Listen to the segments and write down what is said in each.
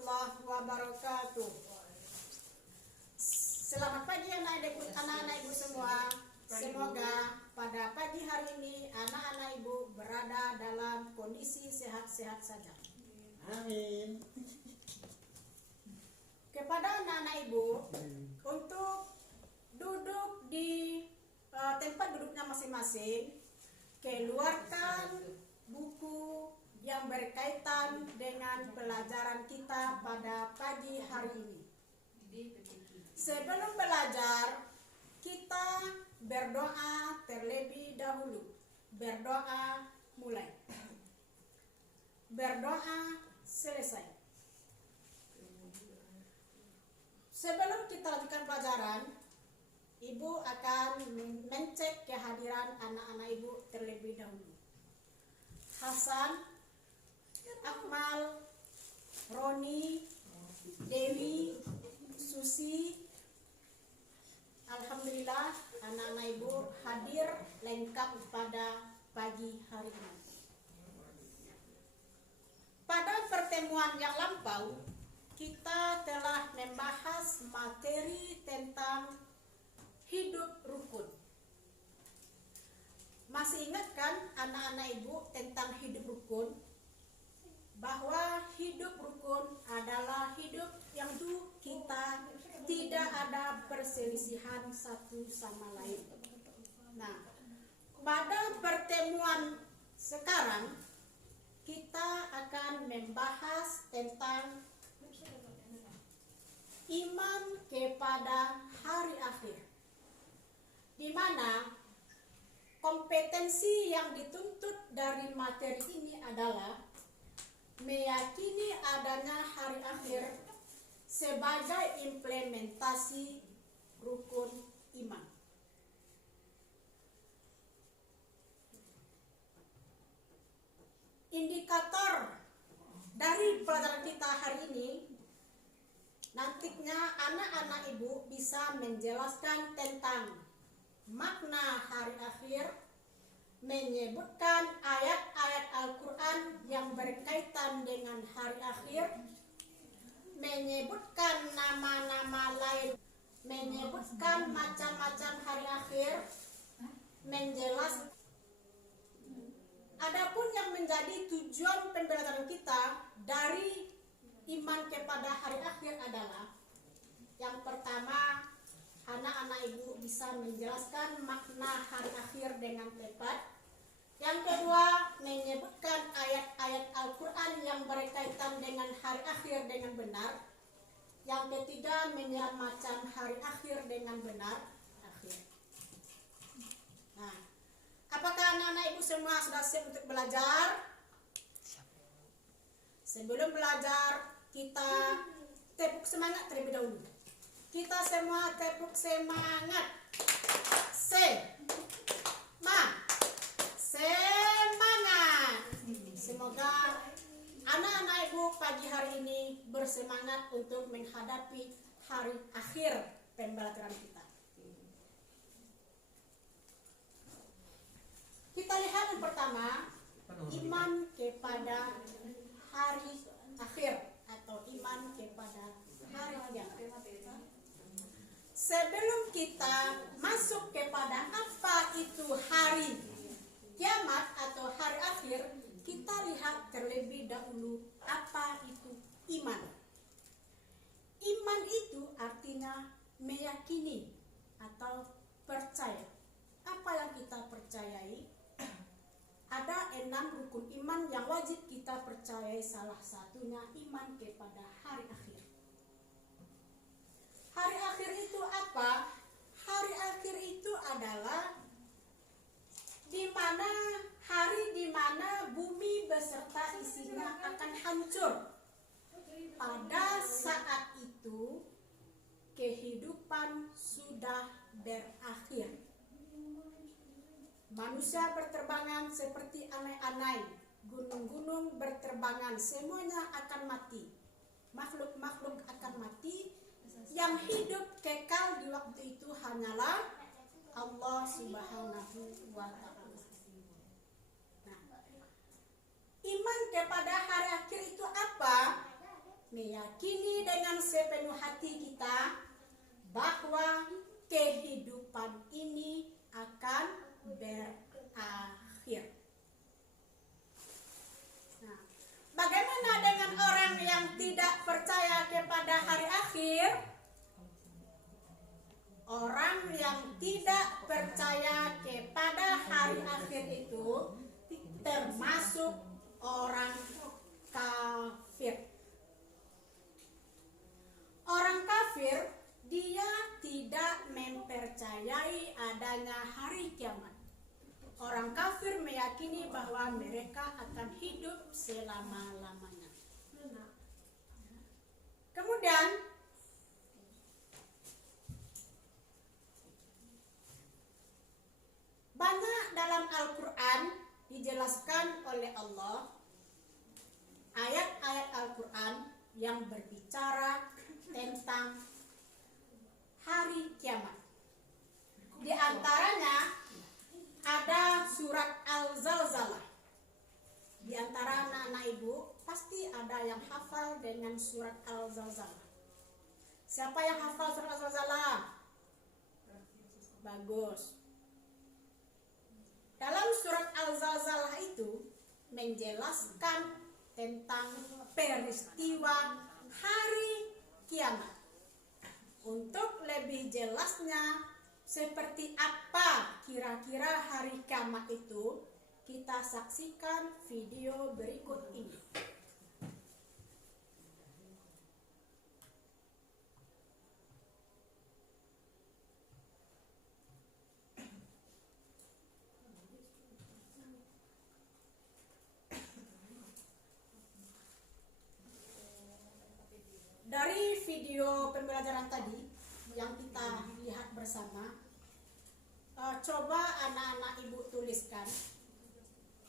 warahmatullahi wabarakatuh. Selamat pagi anak-anak ibu semua. Semoga pada pagi hari ini anak-anak ibu berada dalam kondisi sehat-sehat saja. Amin. Kepada anak-anak ibu untuk duduk di tempat duduknya masing-masing, keluarkan buku yang berkaitan dengan pelajaran kita pada pagi hari ini. Sebelum belajar, kita berdoa terlebih dahulu. Berdoa mulai. Berdoa selesai. Sebelum kita lanjutkan pelajaran, ibu akan mencek kehadiran anak-anak ibu terlebih dahulu. Hasan, Akmal, Roni, Dewi, Susi. Alhamdulillah anak-anak ibu hadir lengkap pada pagi hari ini. Pada pertemuan yang lampau, kita telah membahas materi tentang hidup rukun. Masih ingat kan anak-anak ibu tentang hidup rukun? Bahwa hidup rukun adalah hidup yang kita tidak ada perselisihan satu sama lain. Nah, pada pertemuan sekarang kita akan membahas tentang iman kepada hari akhir, di mana kompetensi yang dituntut dari materi ini adalah meyakini adanya hari akhir sebagai implementasi rukun iman. Indikator dari pelajaran kita hari ini, nantinya anak-anak ibu bisa menjelaskan tentang makna hari akhir, menyebutkan ayat-ayat Al-Quran yang berkaitan dengan hari akhir, menyebutkan nama-nama lain, menyebutkan macam-macam hari akhir, menjelaskan. Adapun yang menjadi tujuan pembelajaran kita dari iman kepada hari akhir adalah yang pertama, anak-anak ibu bisa menjelaskan makna hari akhir dengan tepat. Yang kedua, menyebutkan ayat-ayat Al-Quran yang berkaitan dengan hari akhir dengan benar. Yang ketiga, menyamakan hari akhir dengan benar akhir. Nah, apakah anak-anak ibu semua sudah siap untuk belajar? Sebelum belajar, kita tepuk semangat terlebih dahulu. Kita semua tepuk semangat. Semangat. Semoga anak-anak ibu pagi hari ini bersemangat untuk menghadapi hari akhir pembelajaran kita. Kita lihat yang pertama, iman kepada hari akhir atau iman kepada hari kiamat. Sebelum kita masuk kepada apa itu hari kiamat atau hari akhir, kita lihat terlebih dahulu apa itu iman. Iman itu artinya meyakini atau percaya. Apa yang kita percayai? Ada 6 rukun iman yang wajib kita percayai, salah satunya iman kepada hari akhir. Hari akhir itu apa? Hari akhir itu adalah hari di mana bumi beserta isinya akan hancur. Pada saat itu kehidupan sudah berakhir. Manusia berterbangan seperti anai-anai, gunung-gunung berterbangan, semuanya akan mati. Makhluk-makhluk akan mati. Yang hidup kekal di waktu itu hanyalah Allah Subhanahu wa Ta'ala. Nah, iman kepada hari akhir itu apa? meyakini dengan sepenuh hati kita bahwa kehidupan ini akan berakhir. Nah, bagaimana dengan orang yang tidak percaya kepada hari akhir? Orang yang tidak percaya kepada hari akhir itu termasuk orang kafir. Orang kafir, dia tidak mempercayai adanya hari kiamat. Orang kafir meyakini bahwa mereka akan hidup selama-lamanya. Kemudian banyak dalam Al-Quran dijelaskan oleh Allah ayat-ayat Al-Quran yang berbicara tentang hari kiamat. Di antaranya ada surat Al-Zalzalah. Di antara anak-anak ibu pasti ada yang hafal dengan surat Al-Zalzalah. Siapa yang hafal surat Al-Zalzalah? Bagus. Dalam surat Al-Zalzalah itu menjelaskan tentang peristiwa hari kiamat. Untuk lebih jelasnya seperti apa kira-kira hari kiamat itu, kita saksikan video berikut ini. Dari video pembelajaran tadi yang kita lihat bersama, coba anak-anak ibu tuliskan,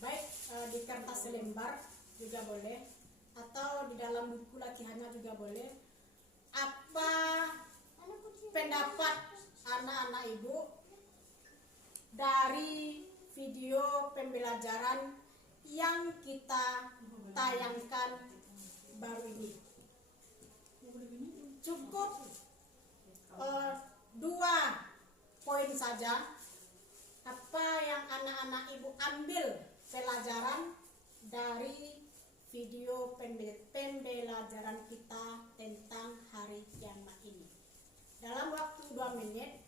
baik di kertas selembar juga boleh, atau di dalam buku latihannya juga boleh, apa pendapat anak-anak ibu dari video pembelajaran yang kita tayangkan baru ini. Cukup 2 poin saja. Apa yang anak-anak ibu ambil pelajaran dari video pembelajaran kita tentang hari kiamat ini? Dalam waktu 2 menit,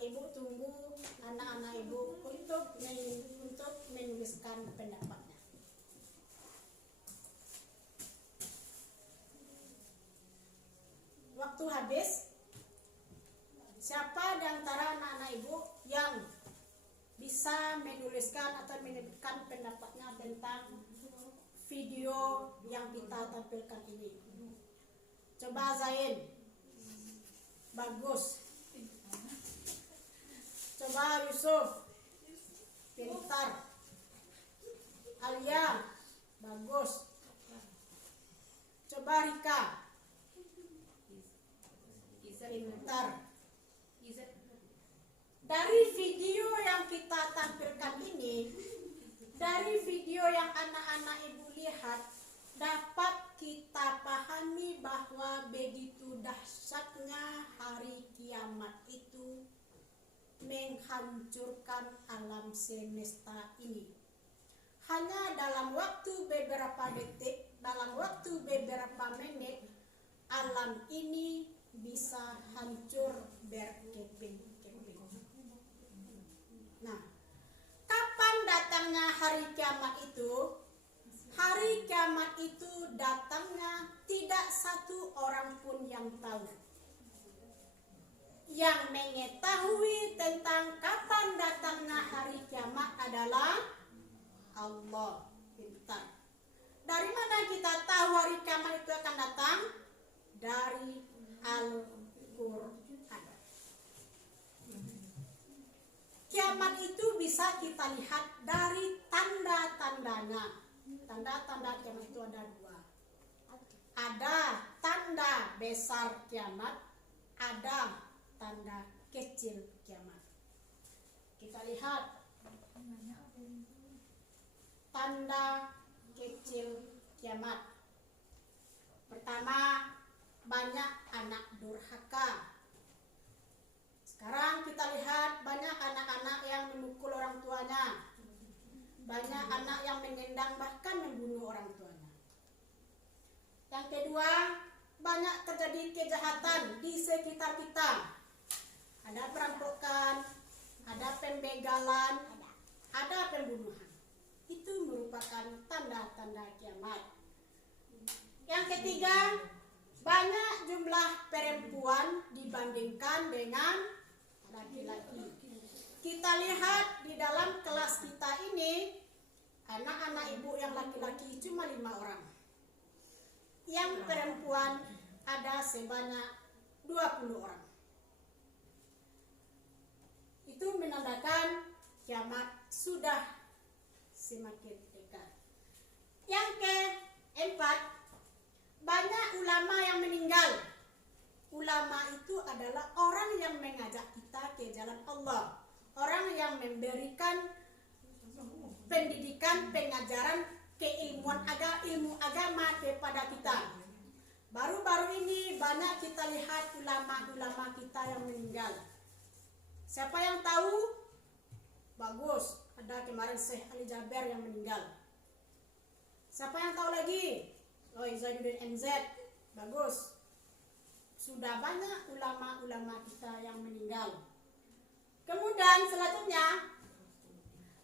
ibu tunggu anak-anak ibu untuk menuliskan pendapatnya. Waktu habis. Siapa di antara anak-anak ibu yang bisa menuliskan atau menyebutkan pendapatnya tentang video yang kita tampilkan ini? Coba Zain. Bagus. Coba Yusuf. Pintar. Alia. Bagus. Coba Rika. Pintar. Dari video yang kita tampilkan ini, dari video yang anak-anak ibu lihat, dapat kita pahami bahwa begitu dahsyatnya hari kiamat itu menghancurkan alam semesta ini. Hanya dalam waktu beberapa detik, dalam waktu beberapa menit, alam ini bisa hancur berkeping-keping. Nah, kapan datangnya hari kiamat itu? Hari kiamat itu datangnya tidak satu orang pun yang tahu. Yang mengetahui tentang kapan datangnya hari kiamat adalah Allah. Pintar. Dari mana kita tahu hari kiamat itu akan datang? Dari Al-Quran. Kiamat itu bisa kita lihat dari tanda-tandanya. Tanda-tanda kiamat itu ada 2. Ada tanda besar kiamat, ada tanda kecil kiamat. Kita lihat tanda kecil kiamat. Pertama, banyak anak durhaka. Sekarang kita lihat banyak anak-anak yang memukul orang tuanya. Banyak anak yang menendang bahkan membunuh orang tuanya. Yang kedua, banyak terjadi kejahatan di sekitar kita. Ada perampokan, ada pembegalan, ada pembunuhan. Itu merupakan tanda-tanda kiamat. Yang ketiga, banyak jumlah perempuan dibandingkan dengan laki-laki. Kita lihat di dalam kelas kita ini, anak-anak ibu yang laki-laki cuma 5 orang. Yang perempuan ada sebanyak 20 orang. Itu menandakan kiamat sudah semakin dekat. Yang keempat, banyak ulama yang meninggal. Ulama itu adalah orang yang mengajak kita ke jalan Allah. Orang yang memberikan pendidikan, pengajaran, keilmuan ilmu agama kepada kita. Baru-baru ini banyak kita lihat ulama-ulama kita yang meninggal. Siapa yang tahu? Bagus, ada kemarin Syekh Ali Jaber yang meninggal. Siapa yang tahu lagi? Zainuddin MZ. Bagus. Sudah banyak ulama-ulama kita yang meninggal. Kemudian selanjutnya,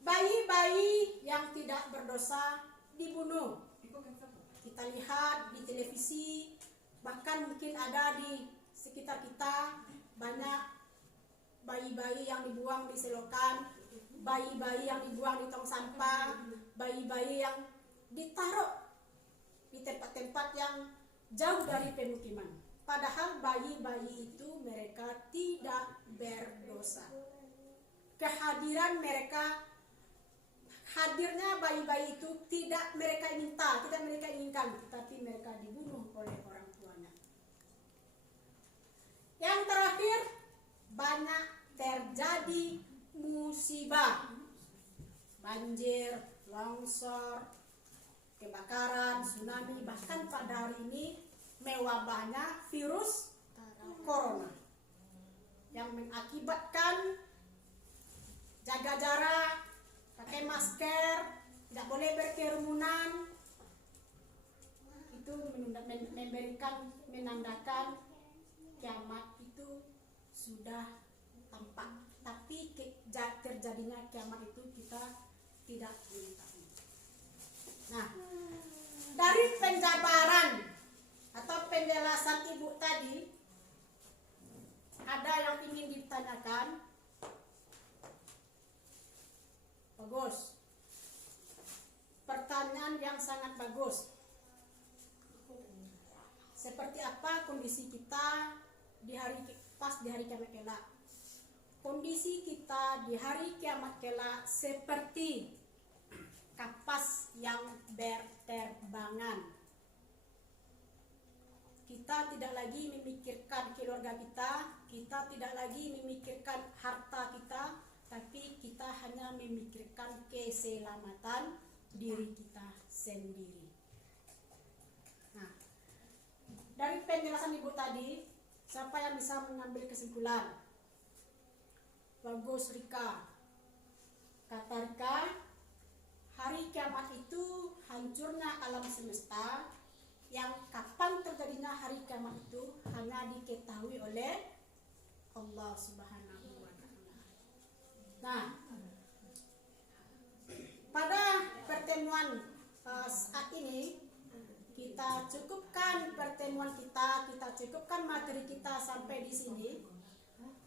bayi-bayi yang tidak berdosa dibunuh. Kita lihat di televisi, bahkan mungkin ada di sekitar kita, banyak bayi-bayi yang dibuang di selokan, bayi-bayi yang dibuang di tong sampah, bayi-bayi yang ditaruh di tempat-tempat yang jauh dari pemukiman. Padahal bayi-bayi itu mereka tidak berdosa. Kehadiran mereka, hadirnya bayi-bayi itu tidak mereka minta, tidak mereka inginkan, tetapi mereka dibunuh oleh orang tuanya. Yang terakhir, banyak terjadi musibah, banjir, longsor, kebakaran, tsunami, bahkan pada hari ini mewabahnya virus corona yang mengakibatkan jaga jarak, pakai masker, tidak boleh berkerumunan. Itu menandakan kiamat itu sudah tampak. Tapi terjadinya kiamat itu kita tidak mengetahui. Nah, dari penjabaran atau penjelasan ibu tadi, ada yang ingin ditanyakan? Bagus. Pertanyaan yang sangat bagus. Seperti apa kondisi kita di hari kiamat kelak? Kondisi kita di hari kiamat kelak seperti kapas yang berterbangan. Kita tidak lagi memikirkan keluarga kita, kita tidak lagi memikirkan harta kita, tapi kita hanya memikirkan keselamatan diri kita sendiri. Nah, dari penjelasan ibu tadi, siapa yang bisa mengambil kesimpulan? Bagus, Rika. Kata Rika, hari kiamat itu hancurnya alam semesta, yang kapan terjadinya hari kiamat itu hanya diketahui oleh Allah Subhanahu wa Ta'ala. Nah, pada pertemuan saat ini kita cukupkan pertemuan kita cukupkan materi kita sampai di sini.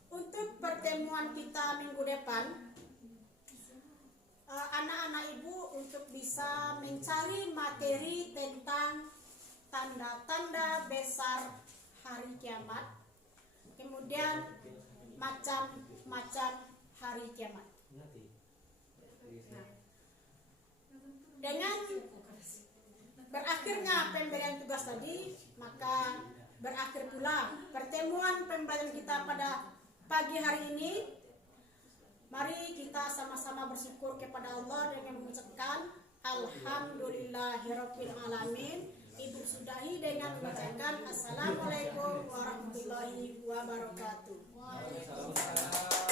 Untuk pertemuan kita minggu depan, anak-anak ibu untuk bisa mencari materi tentang tanda-tanda besar hari kiamat, kemudian macam-macam hari kiamat. Nah, dengan berakhirnya pemberian tugas tadi, maka berakhir pula pertemuan pembelajaran kita pada pagi hari ini. Mari kita sama-sama bersyukur kepada Allah dengan mengucapkan Alhamdulillahirabbil alamin. Ibu sudahi dengan mengucapkan Assalamualaikum warahmatullahi wabarakatuh. Waalaikumsalam.